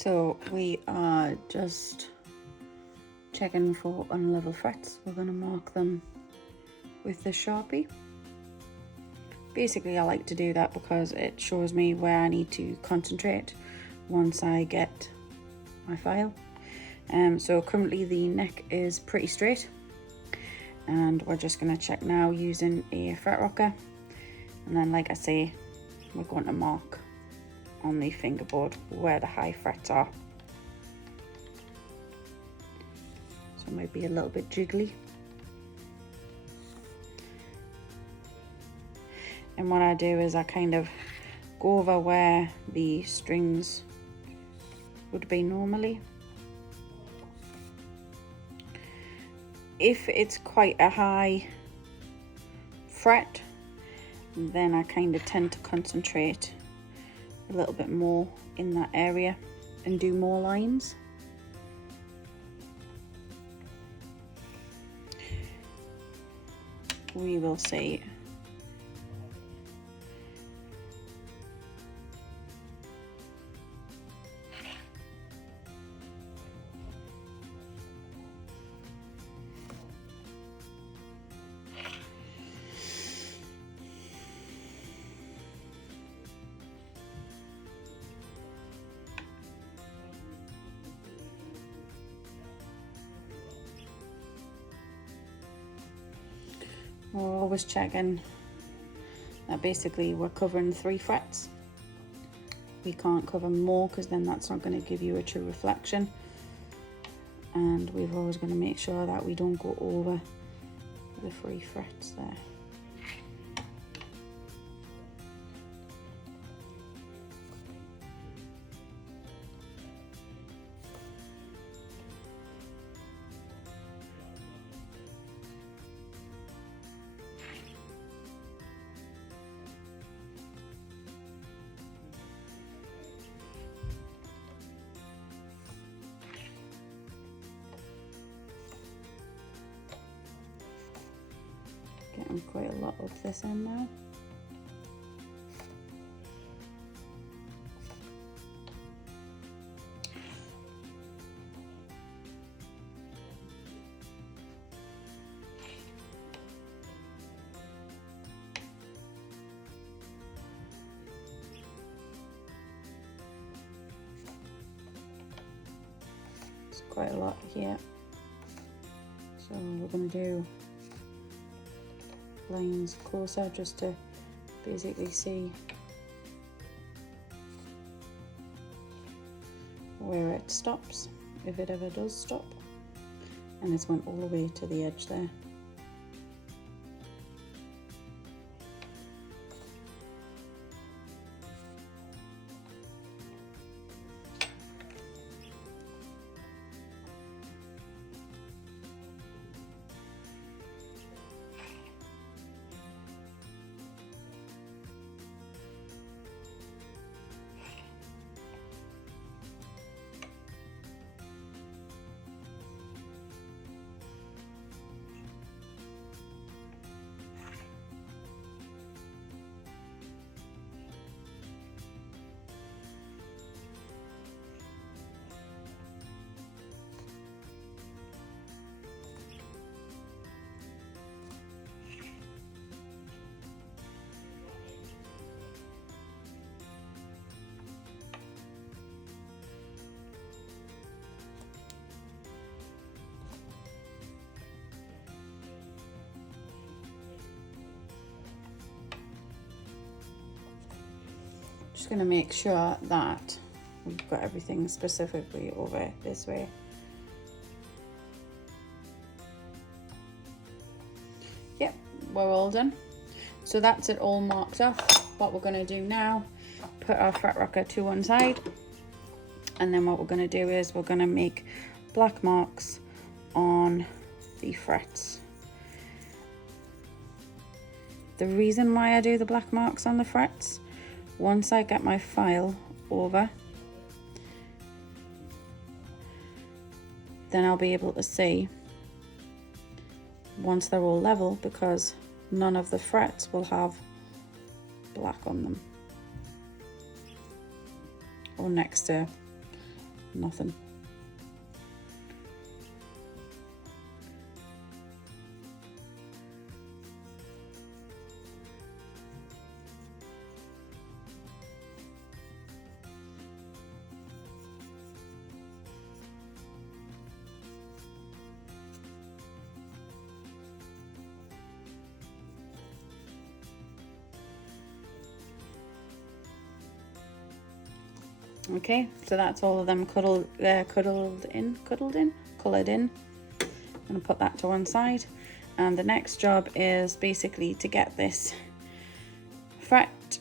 So we are just checking for unlevel frets. We're going to mark them with the Sharpie. Basically, I like to do that because it shows me where I need to concentrate once I get my file. So currently the neck is pretty straight, and we're just going to check now using a fret rocker, and then like I say, we're going to mark on the fingerboard where the high frets are. So it might be a little bit jiggly. And what I do is I kind of go over where the strings would be normally. If it's quite a high fret, then I kind of tend to concentrate a little bit more in that area and do more lines. We will see. We're always checking that basically we're covering 3 frets. We can't cover more because then that's not going to give you a true reflection. And we're always going to make sure that we don't go over the 3 frets there. Getting quite a lot of this in now. It's quite a lot here. So we're going to do lines closer just to basically see where it stops, if it ever does stop. And it's went all the way to the edge there. Just going to make sure that we've got everything specifically over this way. Yep, we're all done. So that's it all marked off. What we're going to do now, put our fret rocker to one side, and then what we're going to do is we're going to make black marks on the frets. The reason why I do the black marks on the frets, once I get my file over, then I'll be able to see once they're all level, because none of the frets will have black on them or next to nothing. Okay, so that's all of them colored in. I'm gonna put that to one side, and the next job is basically to get this fret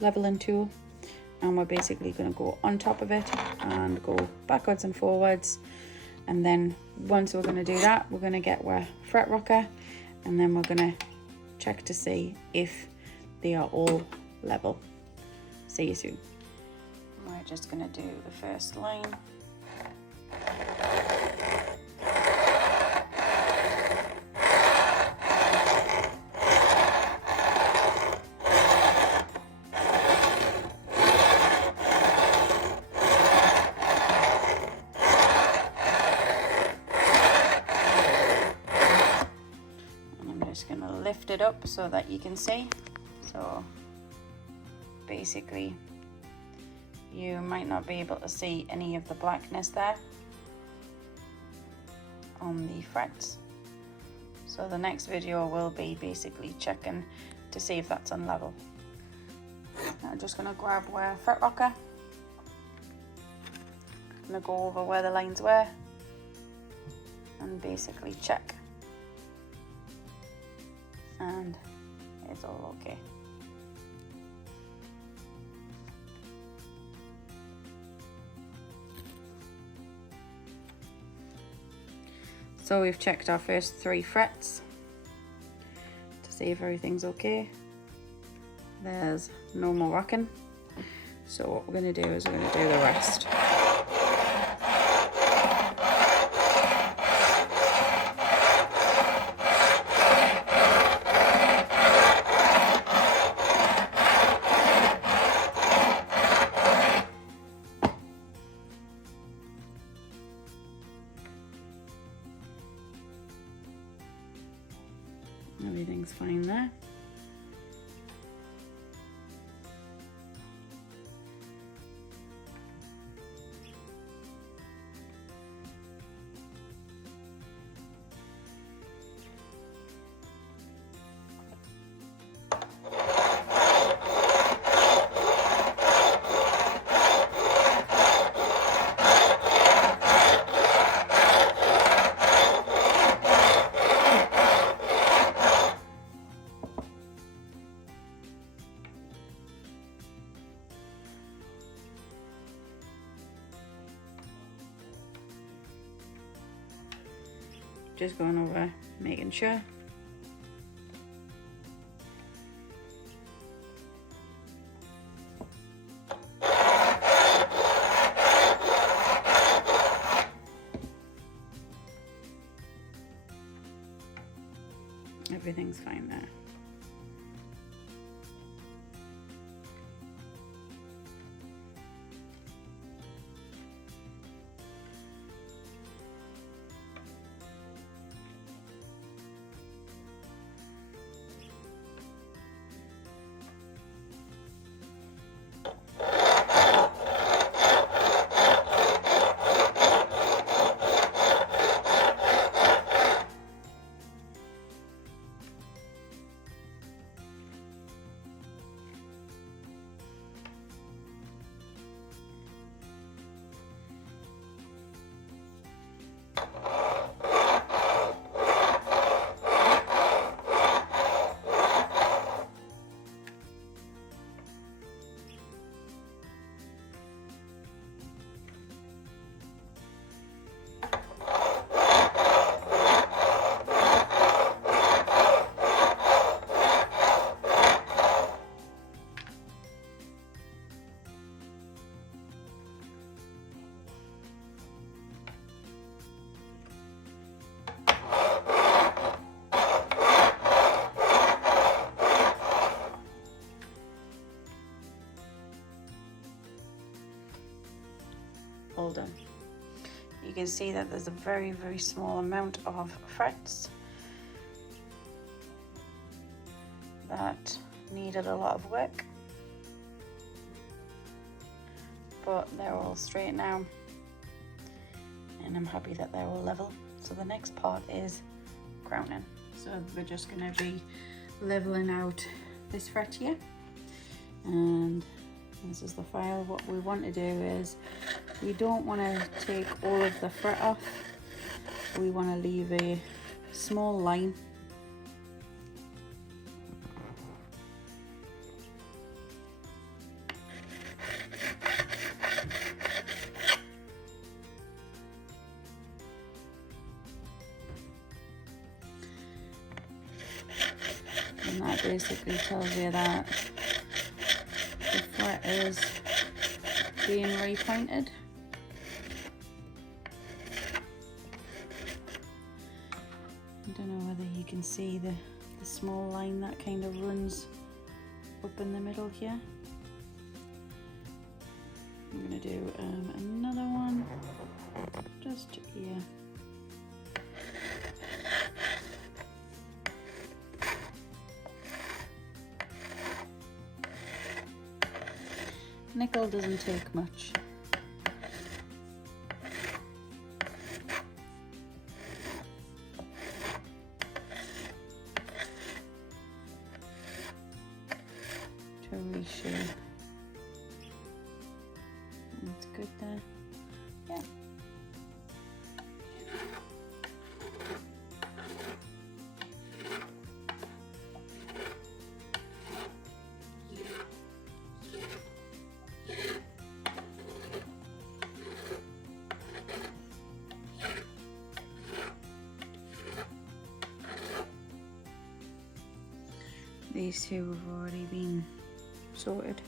leveling tool, and we're basically going to go on top of it and go backwards and forwards, and then once we're going to do that, we're going to get our fret rocker, and then we're going to check to see if they are all level. See you soon. We're just going to do the first line. And I'm just going to lift it up so that you can see. So basically, you might not be able to see any of the blackness there on the frets. So the next video will be basically checking to see if that's on level. I'm just going to grab our fret rocker. I'm going to go over where the lines were and basically check. And it's all okay. So we've checked our first 3 frets to see if everything's okay. There's no more rocking. So what we're going to do is we're going to do the rest. Everything's fine there. Just going over, making sure. Everything's fine there. all done. You can see that there's a very, very small amount of frets that needed a lot of work, but they're all straight now, and I'm happy that they're all level. So the next part is crowning. So we're just going to be leveling out this fret here, and this is the file. What we want to do is, we don't want to take all of the fret off, we want to leave a small line and that basically tells you that the fret is being repointed. I don't know whether you can see the small line that kind of runs up in the middle here. I'm going to do another one just here. Nickel doesn't take much. To reshape. That's good there. Yeah. These two have already been sorted.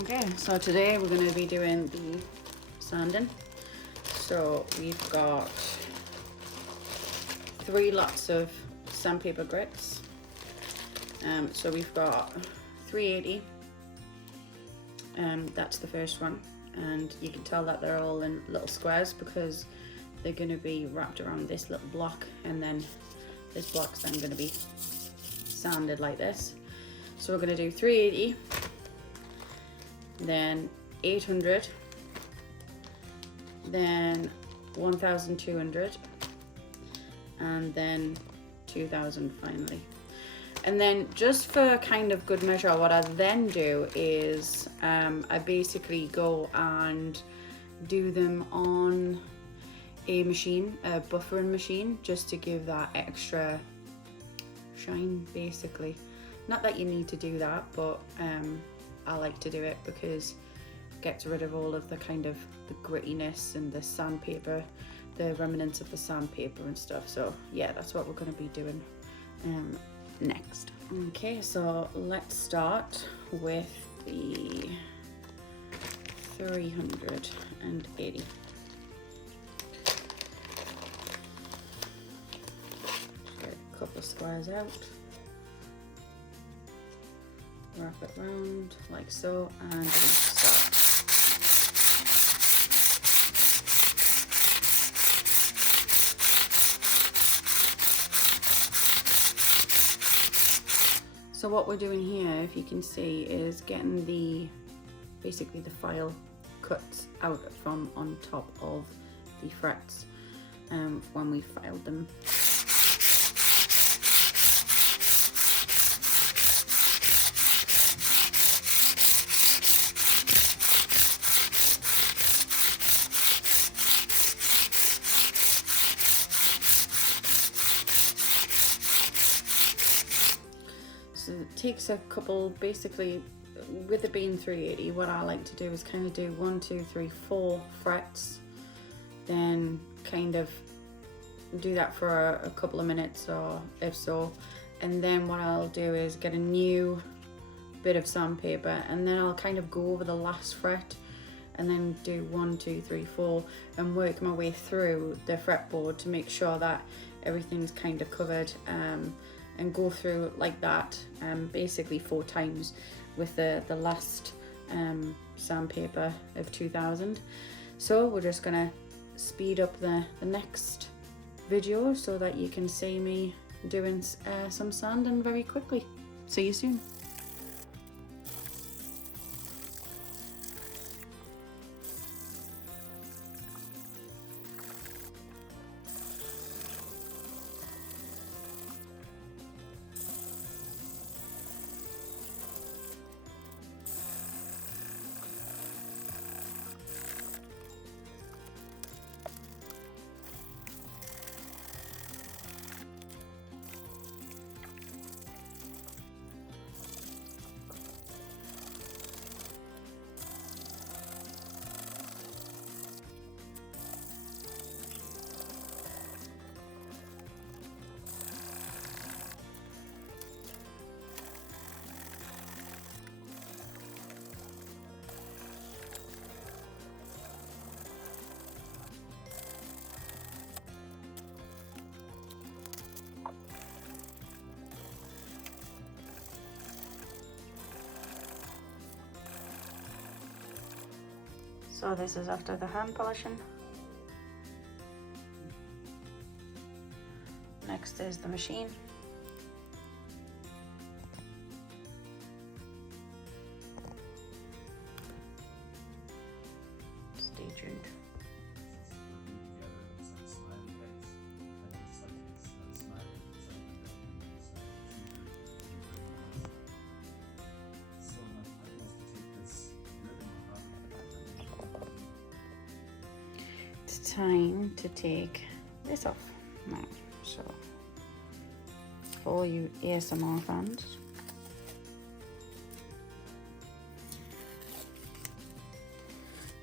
Okay, so today we're going to be doing the sanding. So we've got 3 lots of sandpaper grits. So we've got 380. That's the first one, and you can tell that they're all in little squares because they're going to be wrapped around this little block, and then this block's then going to be sanded like this. So we're going to do 380, then 800, then 1200, and then 2000 finally. And then just for kind of good measure, what I then do is I basically go and do them on a machine, a buffering machine, just to give that extra shine basically. Not that you need to do that, but I like to do it because it gets rid of all of the kind of the grittiness and the sandpaper, the remnants of the sandpaper and stuff. So yeah, that's what we're going to be doing next. Okay, so let's start with the 380. Get a couple of squares out, wrap it round like so, and we start. So what we're doing here, if you can see, is getting basically the file cuts out from on top of the frets when we filed them. So it takes a couple, basically, with it being 380, what I like to do is kind of do 1, 2, 3, 4 frets, then kind of do that for a couple of minutes or if so, and then what I'll do is get a new bit of sandpaper, and then I'll kind of go over the last fret and then do 1, 2, 3, 4 and work my way through the fretboard to make sure that everything's kind of covered, and go through like that basically 4 times with the last sandpaper of 2000. So we're just gonna speed up the next video so that you can see me doing some sanding very quickly. See you soon. So this is after the hand polishing. Next is the machine. Stay tuned. It's time to take this off now. So for you ASMR fans,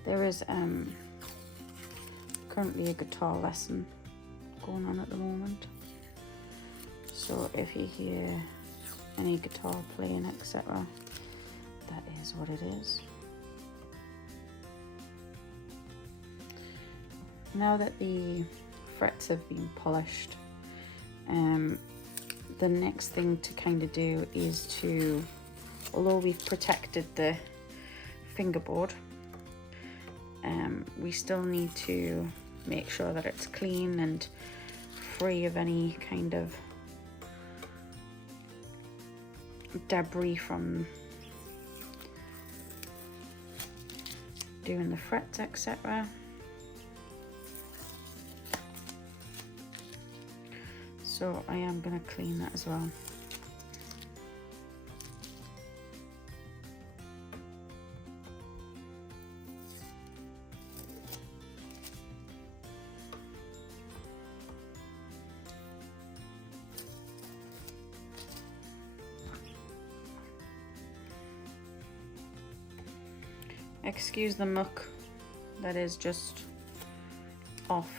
there is currently a guitar lesson going on at the moment. So if you hear any guitar playing, etc., that is what it is. Now that the frets have been polished, the next thing to kind of do is to, although we've protected the fingerboard, we still need to make sure that it's clean and free of any kind of debris from doing the frets, etc. So I am going to clean that as well. Excuse the muck that is just off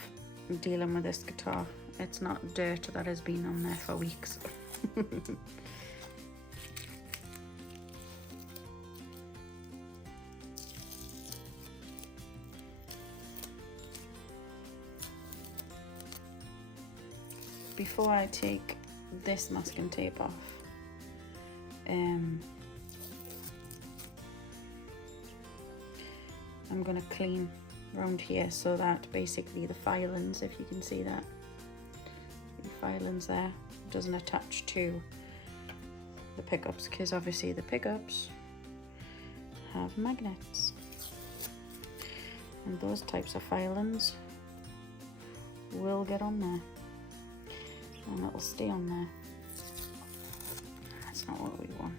dealing with this guitar. It's not dirt that has been on there for weeks. Before I take this masking tape off, I'm going to clean around here so that basically the filings, if you can see that, the filings there, doesn't attach to the pickups, because obviously the pickups have magnets, and those types of filings will get on there and it'll stay on there. That's not what we want.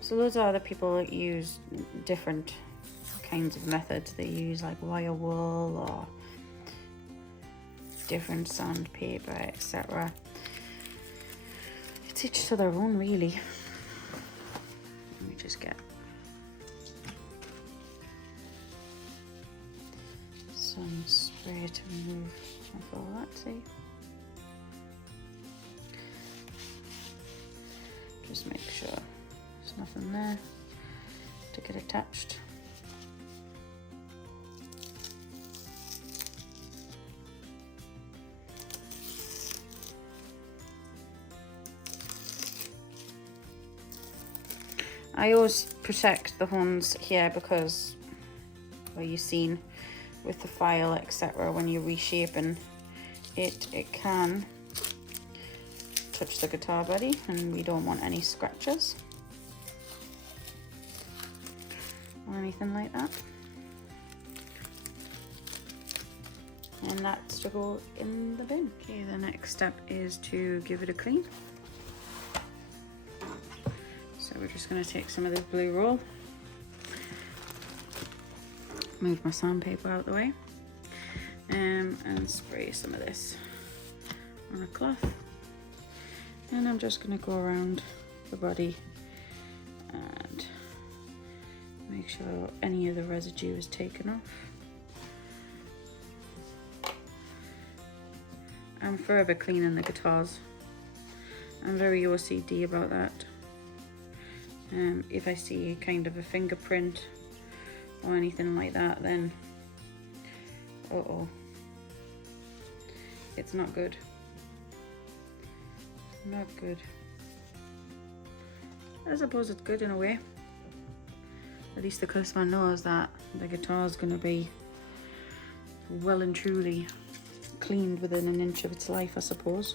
So those are the people that use different kinds of methods. They use like wire wool or different sandpaper, etc. It's each to their own, really. Let me just get some spray to remove off all that, see? Just make sure there's nothing there to get attached. I always protect the horns here because, well, you've seen with the file, etc., when you're reshaping it, it can touch the guitar body, and we don't want any scratches or anything like that. And that's to go in the bin. Okay, the next step is to give it a clean. So we're just going to take some of this blue roll, move my sandpaper out of the way, and spray some of this on a cloth. And I'm just going to go around the body and make sure any of the residue is taken off. I'm forever cleaning the guitars. I'm very OCD about that. If I see kind of a fingerprint or anything like that, then it's not good. Not good. I suppose it's good in a way. At least the customer knows that the guitar is going to be well and truly cleaned within an inch of its life, I suppose.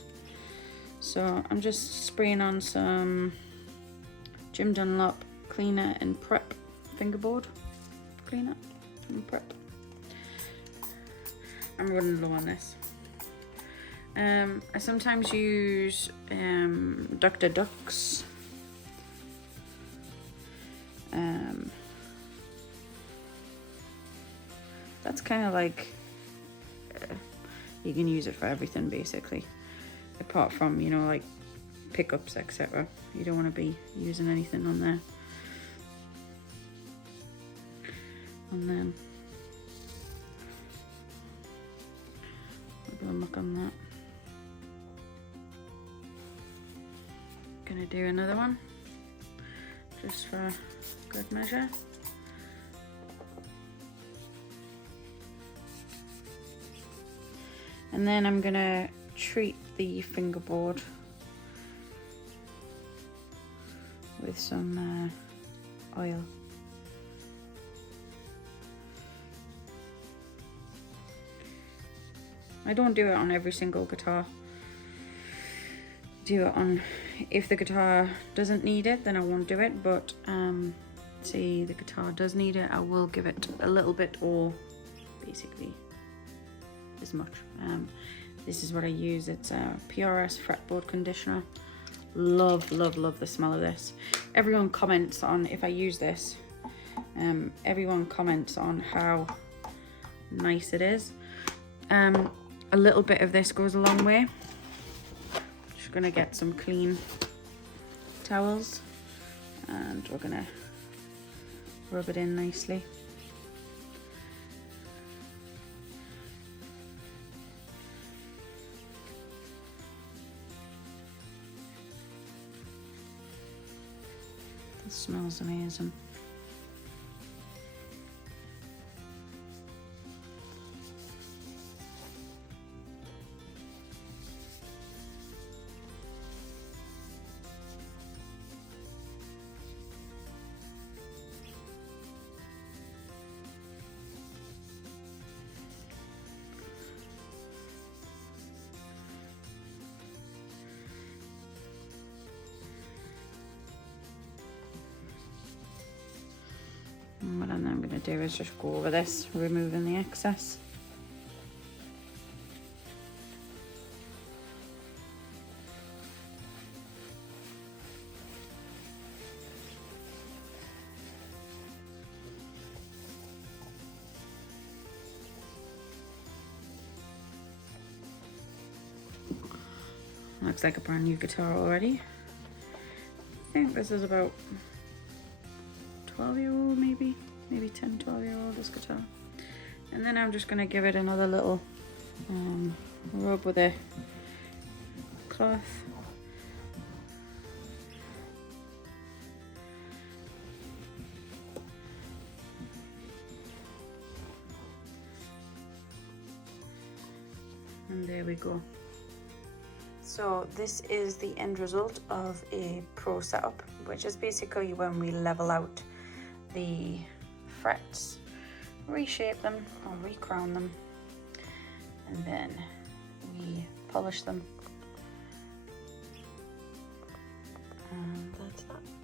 So I'm just spraying on some Jim Dunlop cleaner and prep fingerboard cleaner and prep. I'm running low on this. I sometimes use Dr. Duck's that's kind of like you can use it for everything basically, apart from, you know, like pickups, etc. You don't want to be using anything on there on them. Have a look on that. Gonna do another one just for good measure. And then I'm gonna treat the fingerboard with some oil. I don't do it on every single guitar. Do it on, if the guitar doesn't need it, then I won't do it, but say the guitar does need it, I will give it a little bit, or basically this much. This is what I use. It's a PRS fretboard conditioner. Love, love, love the smell of this. Everyone comments on if I use this. Everyone comments on how nice it is. A little bit of this goes a long way. Just gonna get some clean towels and we're gonna rub it in nicely. It smells amazing. And what I'm going to do is just go over this, removing the excess. Looks like a brand new guitar already. I think this is about 12-year-old, maybe 10, 12-year-old, this guitar. And then I'm just gonna give it another little rub with a cloth. And there we go. So this is the end result of a pro setup, which is basically when we level out the frets, reshape them or recrown them, and then we polish them. And that's that.